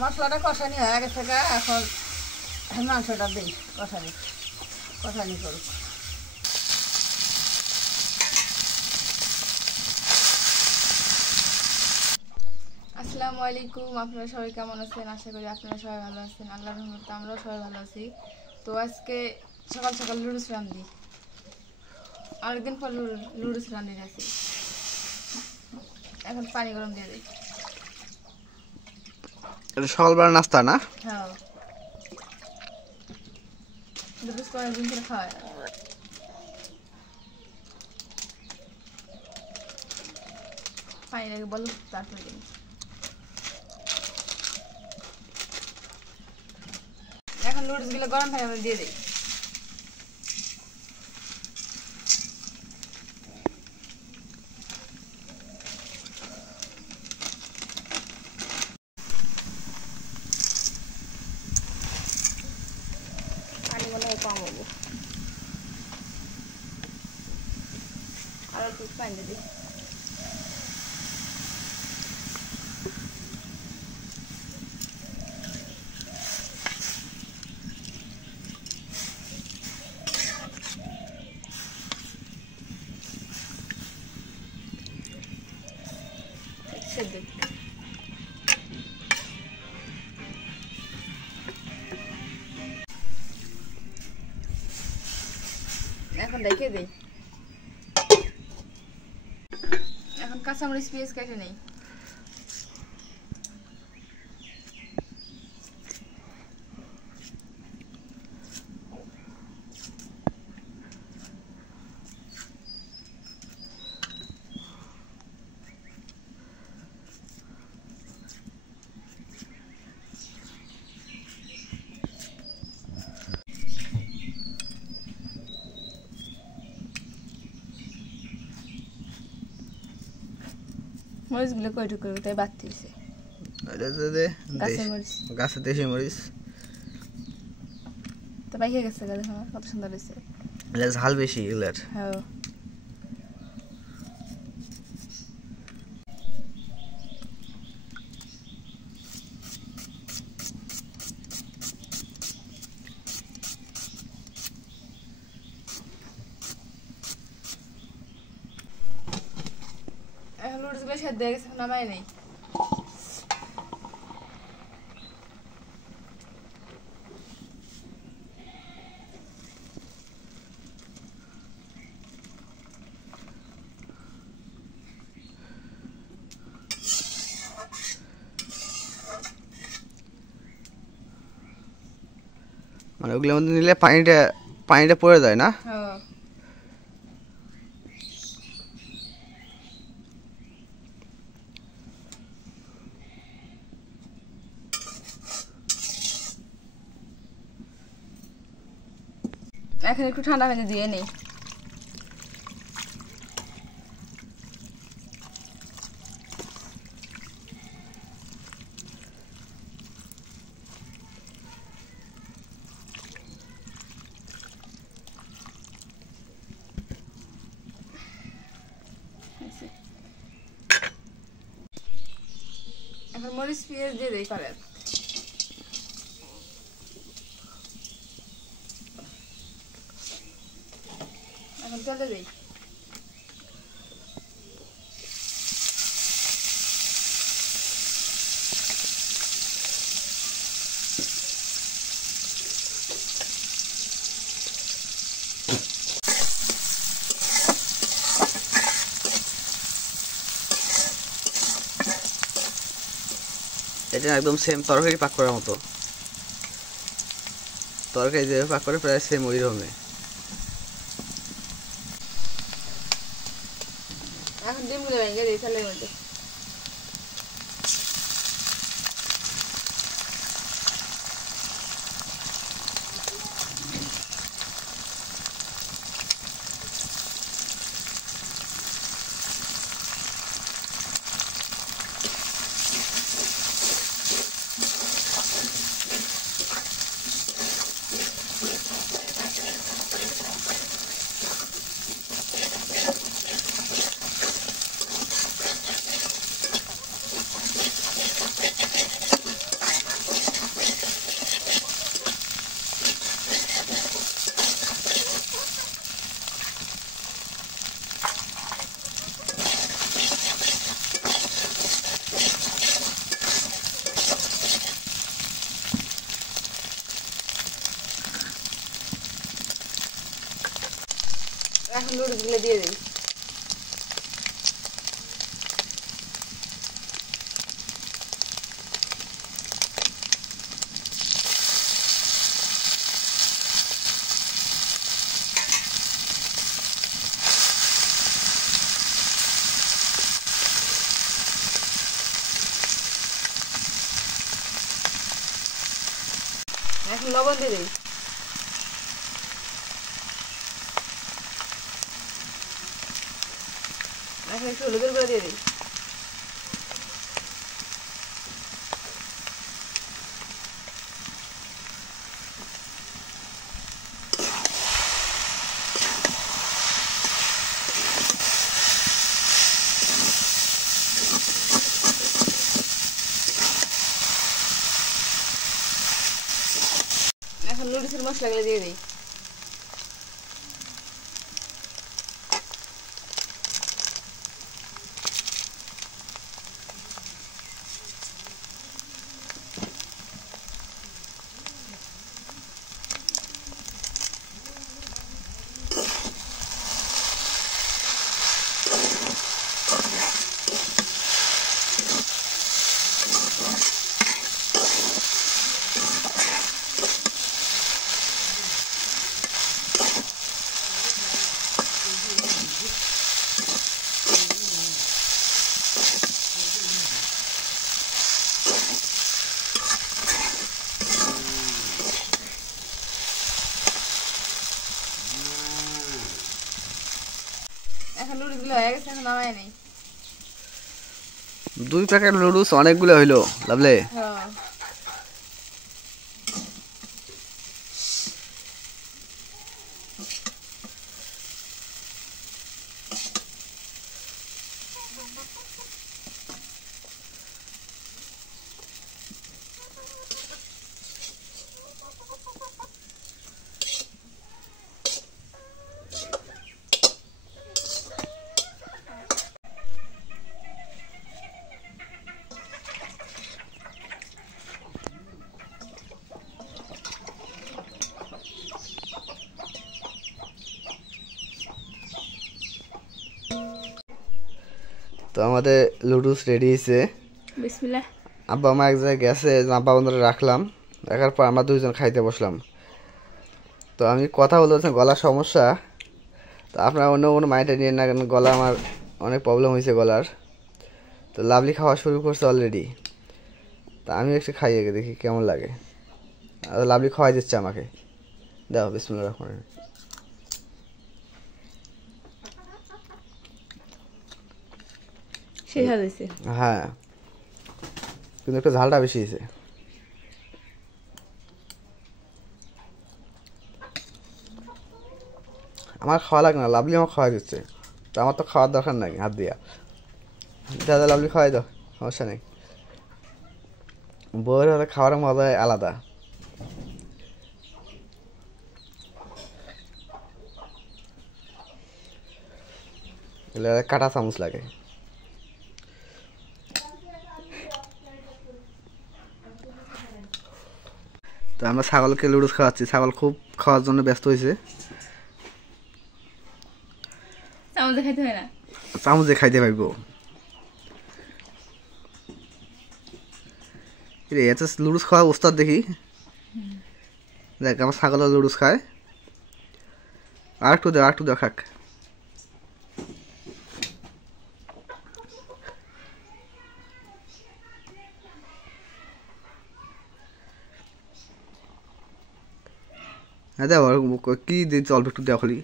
মশলাটা কষানি হয়ে গেছে, এখন মাংসটা দিই কষানি করুক। আসসালামু আলাইকুম, আপনারা সবাই কেমন আছেন? আশা করি আপনারা সবাই ভালো আছেন। আল্লাহর রহমতে আমরাও সবাই ভালো আছি। তো আজকে সকাল সকাল লুডুস রান্ধি, অনেকদিন পর লুডুস রান্ধি গেছি। এখন পানি গরম দিয়ে দিই। এটা সকালবেলা নাস্তা না? হ্যাঁ, লুডুস তো অনেকদিন ধরে খাওয়া হয়। পানি রেখে বলো, তারপরে দিন। এখন লুডুস গুলো গরম পানি আমরা দিয়ে দিই। পানি মনে হয় কম হবো, আর একটু পানি দিয়ে দিই। এখন রেখে দেই। এখন কাঁচামরিচ পেঁয়াজ কেটে নেই। মরিচগুলো কয়টুকু করবো তাই বাড়তেছে। গাছের দেশি মরিচ তো পাইকে গেছে, কত সুন্দর হয়েছে। ঝাল বেশি এগুলার। হ্যাঁ, এখন লুডুসগুলো সেদ্ধ হয়ে গেছে, নামাই নেই। মানে ওগুলোর মধ্যে নিলে পানিটা পড়ে যায় না? হ্যাঁ, এখন একটু ঠান্ডা পানি দিয়ে নেই। এখন মরিচ পেঁয়াজ দিয়ে দেই করে। এখন চলে দেই। এটা একদম সেম তরকারি পাক করার মতো। তরকারি যেভাবে পাক করে প্রায় সেম ওই রকমই। এখন ডিমগুলো ভেঙে দিই তেলের মধ্যে। এখন নুডলসগুলো দিয়ে দিই। এখন লবণ দিয়ে দিই। এখন একটু হলুদের গুঁড়ো দিয়ে দিই। এখন নুডলসের মশলাগুলো দিয়ে দিই। এখন নুডলসগুলো হয়ে গেছে, এখন নামাই নেই। 2 প্যাকেট নুডলস অনেকগুলো হইলো লাভলে। হ্যাঁ তো আমাদের নুডলস রেডি হয়েছে। বিসমিল্লাহ। আব্বা মা এক জায়গায় গেছে, আব্বা বন্ধুরা রাখলাম, রাখার পর আমরা 2 জন খাইতে বসলাম। তো আমি কথা বলতে গলার সমস্যা, তো আপনারা অন্য কোনো মাইন্ডে নিয়ে না, কারণ গলা আমার অনেক প্রবলেম হয়েছে গলার। তো লাভলি খাওয়া শুরু করছে অলরেডি, তা আমি একটু খাইয়ে দেখি কেমন লাগে। আর লাভলি খাওয়াই দিচ্ছে আমাকে। দেখো বিসমিল্লাহির রহমানির রহিম। সেই হয়েছে। হ্যাঁ, কিন্তু একটু ঝালটা বেশি হয়েছে। আমার খাওয়া লাগে না, লাভলি আমার খাওয়াই দিচ্ছে। তো আমার তো খাওয়ার দরকার নাই হাত দিয়া। দাদা লাভলি খাওয়াই দাও, সমস্যা নেই। বউয়ের হাতে খাওয়ার মজাই আলাদা। কাটা চামচ লাগে। তো আমরা ছাগলকে লুডুস খাওয়াচ্ছি, ছাগল খুব খাওয়ার জন্য ব্যস্ত হয়েছে। চামচে খাইতে হয় না, চামচে খাইতে পাইব। এত লুডুস খাওয়া ওস্তাদ দেখি। দেখ আমার ছাগলের লুডুস খায়। আর একটু দেখ খাক। হ্যাঁ দেখ কি দিচ্ছ, অল্প একটু দেওয়া খালি।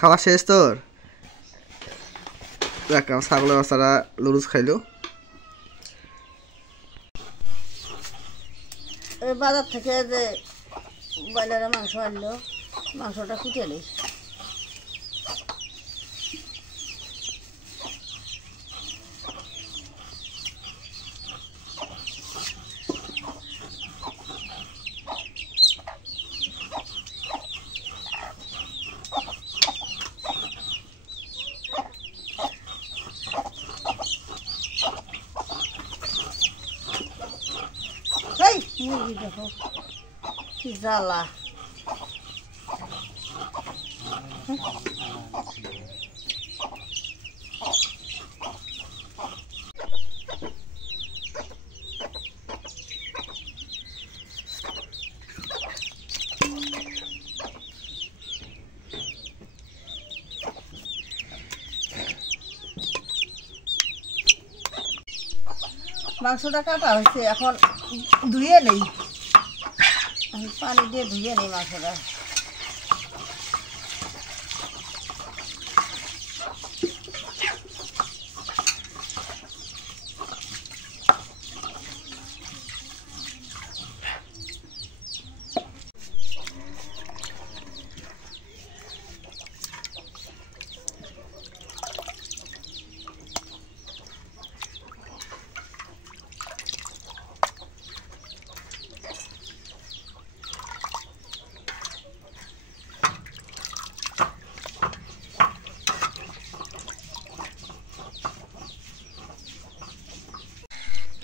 খাওয়া শেষ তোর? দেখ আমার ছাগলের বাচ্চারা লুডুস খাইলো। বাজার থেকে যে ব্রয়লারের মাংস আনলো, মাংসটা কুটে নিই। মুরগি দেখো কি জ্বালা। মাংসটা কাটা হয়েছে, এখন ধুয়ে নেই, পানি দিয়ে ধুয়ে নেই মাংসটা।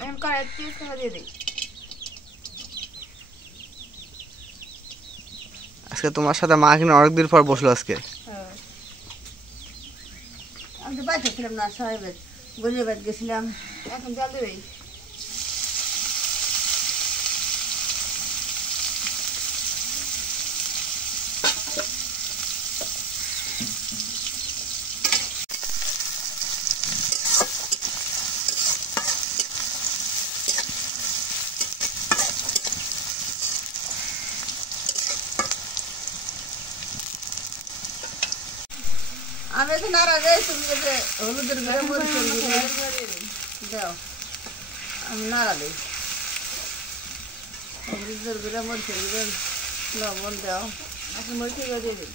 এখন কড়াই পেঁয়াজ কাটা দিয়ে দিই। আজকে তোমার সাথে মা কিনা অনেকদিন পর বসলো আজকে। হ্যাঁ, আমি তো বাইরে ছিলাম না, সাহেবের গরিবের বাড়ি গেছিলাম। এখন জল দেবেই। আমি তো নাড়া দেয়, তুমি যে হলুদের গুঁড়ো মরিচের গুঁড়ো দাও, আমি নাড়া দিই। হলুদের গুঁড়ো মরিচের গুঁড়ো লবণ দাও। এখন মরিচের গুঁড়ো দিয়ে দিই।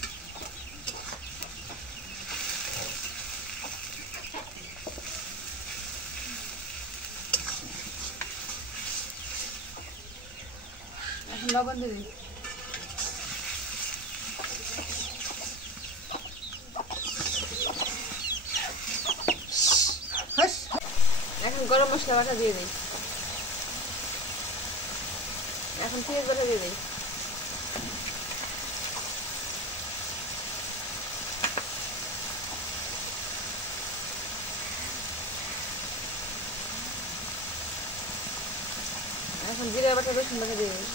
এখন লবণ দিয়ে দিই। হাস, এখন গরম মশলা বাটা দিয়ে দিই। এখন পেঁয়াজ বাটা দিয়ে দিই। এখন জিরা বাটা রসুন বাটা দিয়ে দিই।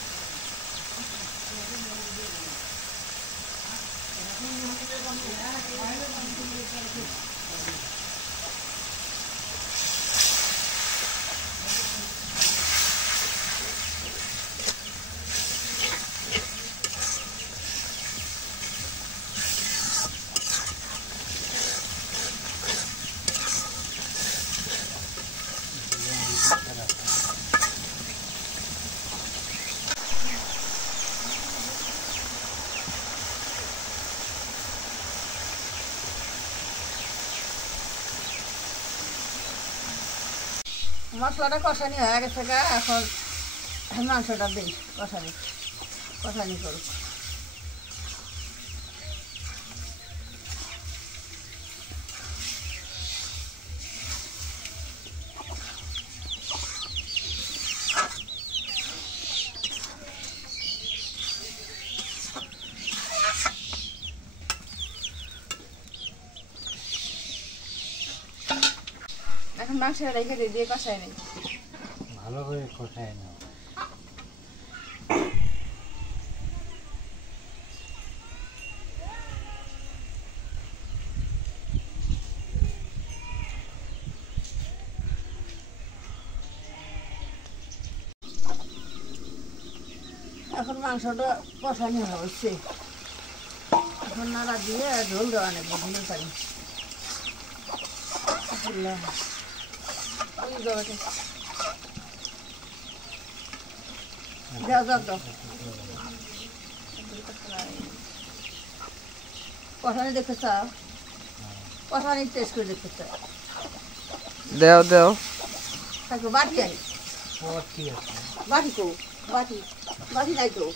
মশলাটা কষানি হয়ে গেছে গা, এখন মাংসটা দিই। কষানি কষানি করুক। এখন মাংসটা রেখে দিই, দিয়ে কষাই নিই। ভালো করে কষায় নাও। এখন মাংসটা কষানি হচ্ছে, এখন নাড়া দিয়ে ঝোল দেওয়া নেব, ঝোলের পানি। দাও দাও দাও, কষানি দেখতে চাও? কষানি টেস্ট করে দেখতে চাও? দেও দেও। তাকে বাটি আনি, ঠিক আছে। বাটি তো, বাটি বাটি নাই তো।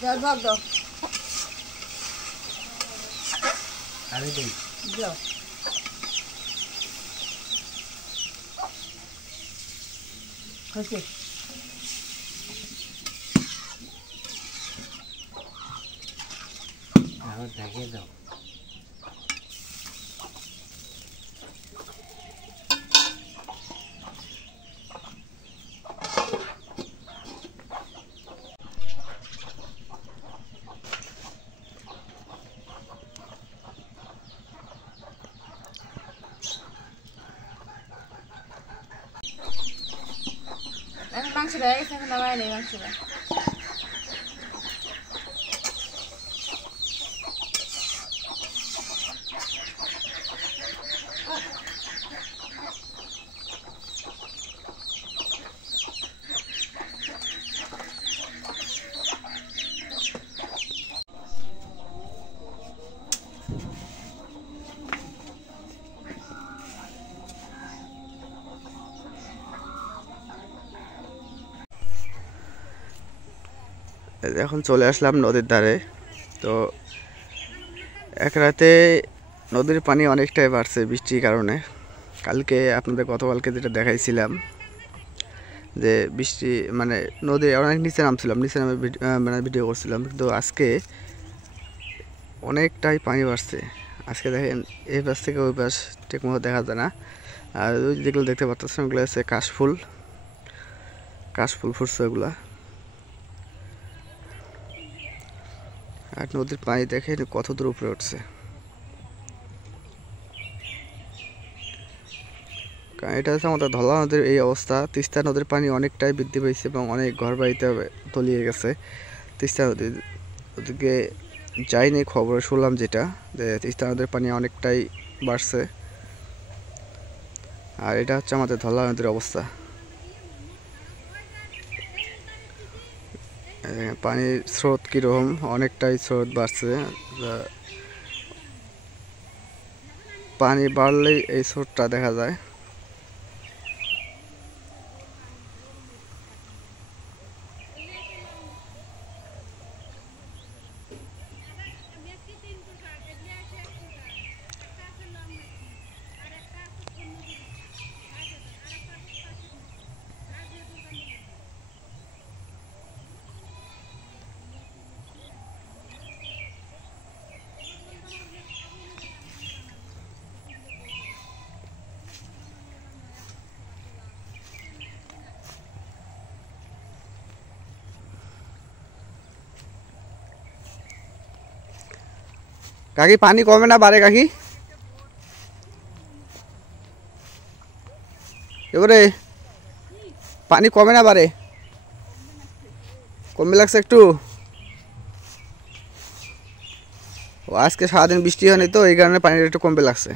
দাও দাও দাও আরে দেই দাও হয়েছে এখন ঢেকে দাও। এখন মাংসটা হয়ে গেছে, এখন নামাই নেই মাংসটা। এখন চলে আসলাম নদীর ধারে। তো এক রাতে নদীর পানি অনেকটাই বাড়ছে বৃষ্টির কারণে। কালকে আপনাদের গতকালকে যেটা দেখাইছিলাম যে বৃষ্টি মানে নদী অনেক নিচে নামছিলাম, নিচে নামে মানে ভিডিও করছিলাম, কিন্তু আজকে অনেকটাই পানি বাড়ছে। আজকে দেখেন এই পাশ থেকে ওই পাশ ঠিকমতো দেখা যায় না। আর ওই যেগুলো দেখতে পাচ্ছেন ওগুলো হচ্ছে কাশফুল, কাশফুল ফুটছে ওগুলা। আর নদীর পানি দেখে কত দূর উপরে উঠছে। কারণ এটা হচ্ছে আমাদের ধলা নদীর এই অবস্থা। তিস্তা নদীর পানি অনেকটাই বৃদ্ধি পেয়েছে এবং অনেক ঘর বাড়িতে তলিয়ে গেছে। তিস্তা নদীর ওদিকে যাইনি, খবরে শুনলাম যেটা যে তিস্তা নদীর পানি অনেকটাই বাড়ছে। আর এটা হচ্ছে আমাদের ধলা নদীর অবস্থা। পানির স্রোত কীরকম, অনেকটাই স্রোত বাড়ছে। পানি বাড়লেই এই স্রোতটা দেখা যায়। কাকি পানি কমে না বাড়ে কাকি? এবারে পানি কমে না বাড়ে? কমে লাগছে একটু। ও আজকে সারাদিন বৃষ্টি হয়নি তো এই কারণে পানিটা একটু কমবে লাগছে।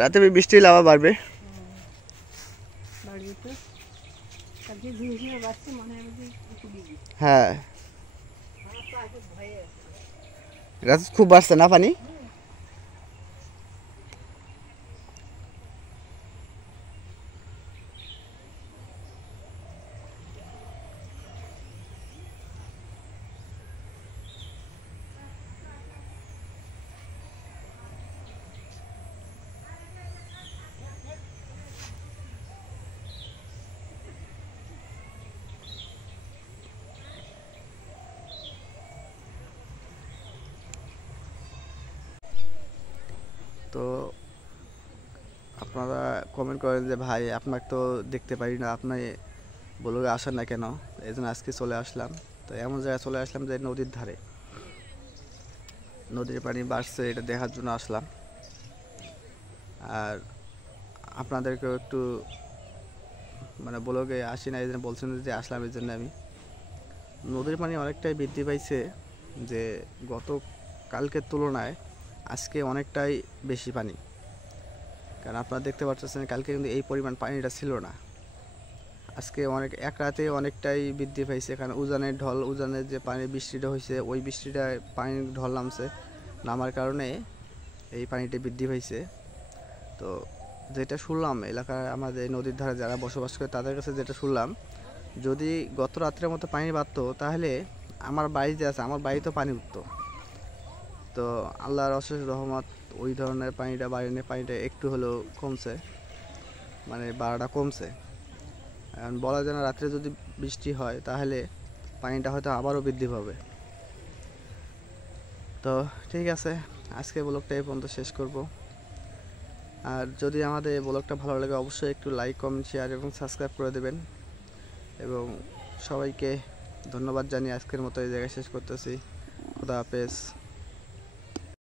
রাতে বৃষ্টি লাভা বাড়বে। হ্যাঁ রাতে খুব বাড়ছে না পানি। তো আপনারা কমেন্ট করেন যে ভাই আপনাকে তো দেখতে পারি না, আপনি ব্লগে আসেন না কেন? এই জন্য আজকে চলে আসলাম। তো এমন জায়গায় চলে আসলাম যে নদীর ধারে, নদীর পানি বাড়ছে এটা দেখার জন্য আসলাম। আর আপনাদেরকেও একটু মানে ব্লগে আসি না এই জন্য বলছেন যে আসলাম, এই জন্য আমি। নদীর পানি অনেকটাই বৃদ্ধি পাইছে, যে গত কালকের তুলনায় আজকে অনেকটাই বেশি পানি। কারণ আপনারা দেখতে পাচ্ছেন কালকে কিন্তু এই পরিমাণ পানিটা ছিল না। আজকে অনেক এক রাতে অনেকটাই বৃদ্ধি পাইছে, কারণ উজানের যে পানি বৃষ্টিটা হয়েছে ওই বৃষ্টিটায় পানির ঢল নামার কারণে এই পানিটা বৃদ্ধি পাইছে। তো যেটা শুনলাম এলাকার আমাদের নদীর ধারে যারা বসবাস করে তাদের কাছে যেটা শুনলাম, যদি গত রাত্রের মতো পানি বাড়তো তাহলে আমার বাড়ি যে আছে আমার বাড়িতেও পানি উঠতো। তো আল্লাহর অশেষ রহমত, ওই ধরনের পানিটা বাড়েনি, পানিটা একটু হলেও কমছে, মানে বাড়াটা কমছে। এখন বলা যায় না রাত্রে যদি বৃষ্টি হয় তাহলে পানিটা হয়তো আবারও বৃদ্ধি পাবে। তো ঠিক আছে, আজকে ব্লগটা এই পর্যন্ত শেষ করব। আর যদি আমাদের এই ব্লগটা ভালো লাগে অবশ্যই একটু লাইক, কমেন্ট, শেয়ার এবং সাবস্ক্রাইব করে দেবেন। এবং সবাইকে ধন্যবাদ জানিয়ে আজকের মতো এই জায়গায় শেষ করতেছি। খুদা হাফেজ।